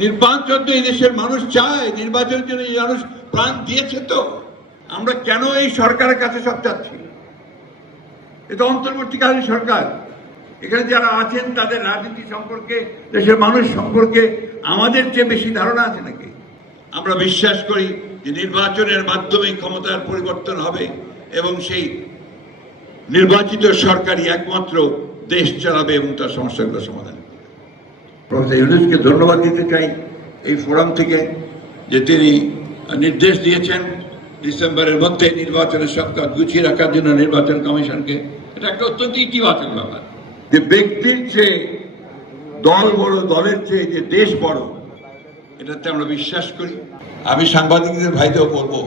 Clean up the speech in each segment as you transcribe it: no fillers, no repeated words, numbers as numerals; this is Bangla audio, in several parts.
নির্বাচন তো এই দেশের মানুষ চায়, নির্বাচনের জন্য এই মানুষ প্রাণ দিয়েছে। তো আমরা কেন এই সরকারের কাছে সব চাচ্ছি? এটা অন্তর্বর্তীকালীন সরকার। এখানে যারা আছেন তাদের রাজনীতি সম্পর্কে, দেশের মানুষ সম্পর্কে আমাদের চেয়ে বেশি ধারণা আছে নাকি? আমরা বিশ্বাস করি যে নির্বাচনের মাধ্যমে ক্ষমতার পরিবর্তন হবে এবং সেই নির্বাচিত সরকারই একমাত্র দেশ চালাবে এবং তার সমস্যাগুলো সমাধান করবে। প্রফেসর ইউনূসকে ধন্যবাদ দিতে চাই এই ফোরাম থেকে যে তিনি নির্দেশ দিয়েছেন ডিসেম্বরের মধ্যে নির্বাচনের সব কাজ গুছিয়ে রাখার জন্য নির্বাচন কমিশনকে। এটা একটা অত্যন্ত ইতিবাচক ব্যাপার যে ব্যক্তির চেয়ে দল বড়, দলের চেয়ে যে দেশ বড়, এটাতে আমরা বিশ্বাস করি। আমি সাংবাদিকদের ভাইদেরও বলবো,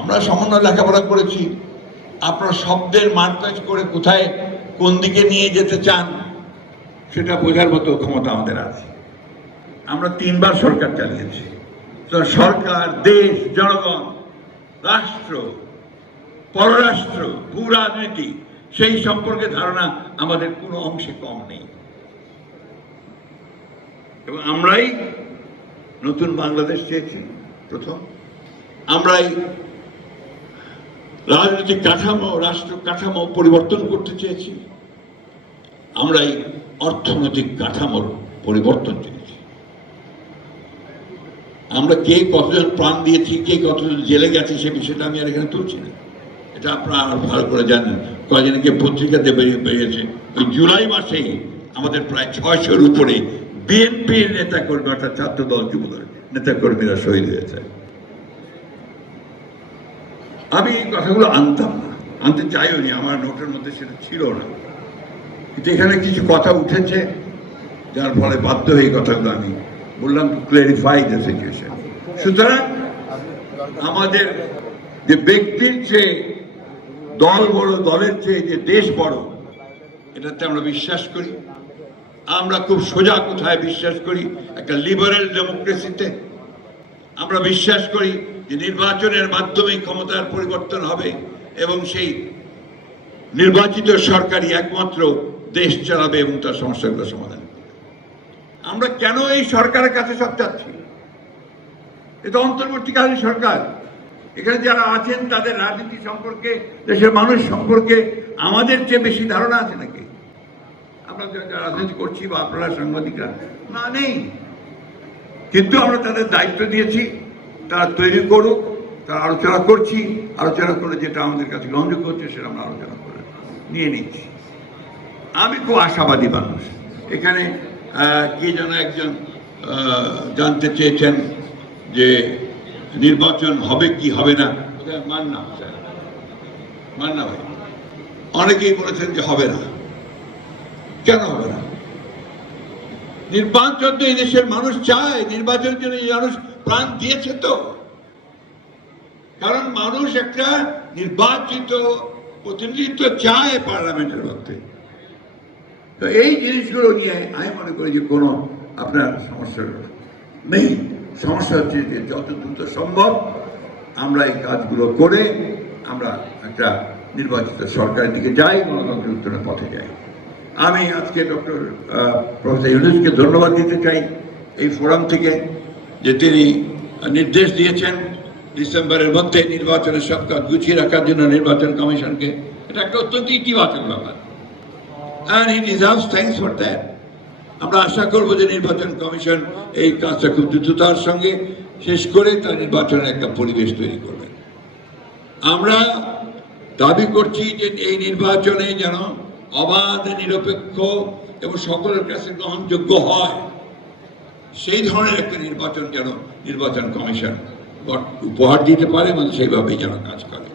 আমরা সামান্য লেখাপড়া করেছি, আপনার শব্দের মারপ্যাচ করে কোথায় কোন দিকে নিয়ে যেতে চান সেটা বোঝার মতো ক্ষমতা আমাদের আছে। আমরা 3 বার সরকার চালিয়েছি। সরকার, দেশ, জনগণ, রাষ্ট্র, পররাষ্ট্র, ভূ রাজনীতি, সেই সম্পর্কে ধারণা আমাদের কোনো অংশে কম নেই। এবং আমরাই নতুন বাংলাদেশ চেয়েছি প্রথম, আমরাই রাজনৈতিক কাঠামো, রাষ্ট্র কাঠামো পরিবর্তন করতে চেয়েছি, আমরাই অর্থনৈতিক কাঠামোর পরিবর্তন চেয়েছি। আমরা কে কতজন প্রাণ দিয়েছি, কে কতজন জেলে গেছে সে বিষয়টা আমি আর এখানে তুলছি না, এটা আপনারা ভালো করে জানেন। কয়েকজনকে পত্রিকাতে বেরিয়েছে, ওই জুলাই মাসেই আমাদের প্রায় 600-র উপরে বিএনপির নেতাকর্মী, অর্থাৎ ছাত্র দল, যুব দল নেতাকর্মীরা শহীদ হয়েছে। আমি এই কথাগুলো আনতাম না, আনতে চাইও নি, আমার নোটের মধ্যে সেটা ছিল না, কিন্তু এখানে কিছু কথা উঠেছে যার ফলে বাধ্য হয়ে এই কথাগুলো আমি বললাম, টু ক্লারিফাই দ্য সিচুয়েশন। সুতরাং আমাদের যে ব্যক্তির চেয়ে দল বড়, দলের চেয়ে যে দেশ বড়, এটাতে আমরা বিশ্বাস করি। আমরা খুব সোজা কোথায় বিশ্বাস করি? একটা লিবারেল ডেমোক্রেসিতে। আমরা বিশ্বাস করি যে নির্বাচনের মাধ্যমে ক্ষমতার পরিবর্তন হবে এবং সেই নির্বাচিত সরকারই একমাত্র দেশ চালাবে এবং তার সমস্যাগুলো সমাধান করবে। আমরা কেন এই সরকারের কাছে সব চাচ্ছি? এটা অন্তর্বর্তীকালীন সরকার। এখানে যারা আছেন তাদের রাজনীতি সম্পর্কে, দেশের মানুষ সম্পর্কে আমাদের চেয়ে বেশি ধারণা আছে নাকি? আমরা যারা রাজনীতি করছি বা আপনারা সাংবাদিকরা, না, নেই। কিন্তু আমরা তাদের দায়িত্ব দিয়েছি, তারা তৈরি করুক, তারা আলোচনা করছি, আলোচনা করে যেটা আমাদের কাছে গ্রহণযোগ্য হচ্ছে সেটা আমরা আলোচনা করে নিয়ে নিচ্ছি। আমি খুব আশাবাদী মানুষ। এখানে কি যেন একজন জানতে চেয়েছেন যে নির্বাচন হবে কি হবে না। মান্না ভাই, অনেকেই বলেছেন যে হবে না। কেন হবে না? নির্বাচন তো এই দেশের মানুষ চায়, নির্বাচনের জন্য এই মানুষ প্রাণ দিয়েছে। তো কারণ মানুষ একটা নির্বাচিত প্রতিনিধিত্ব চায় পার্লামেন্টের মধ্যে। তো এই জিনিসগুলো নিয়ে আমি মনে করি যে কোনো আপনার সমস্যা নেই। সমস্যা হচ্ছে যে যত দ্রুত সম্ভব আমরা এই কাজগুলো করে আমরা একটা নির্বাচিত সরকারের দিকে যাই, গণতন্ত্রের উত্তরণের পথে যাই। আমি আজকে প্রফেসর ইউনূসকে ধন্যবাদ দিতে চাই এই ফোরাম থেকে যে তিনি নির্দেশ দিয়েছেন ডিসেম্বরের মধ্যে নির্বাচনের সব কাজ গুছিয়ে রাখার জন্য নির্বাচন কমিশনকে। এটা একটা অত্যন্ত ইতিবাচক ব্যাপার। And he deserves thanks for that. আমরা আশা করবো যে নির্বাচন কমিশন এই কাজটা খুব দ্রুততার সঙ্গে শেষ করে তার নির্বাচনের একটা পরিবেশ তৈরি করবে। আমরা দাবি করছি যে এই নির্বাচনে যেন অবাধ, নিরপেক্ষ এবং সকলের কাছে গ্রহণযোগ্য হয়, সেই ধরনের একটা নির্বাচন যেন নির্বাচন কমিশন উপহার দিতে পারে এবং সেইভাবেই যেন কাজ করে।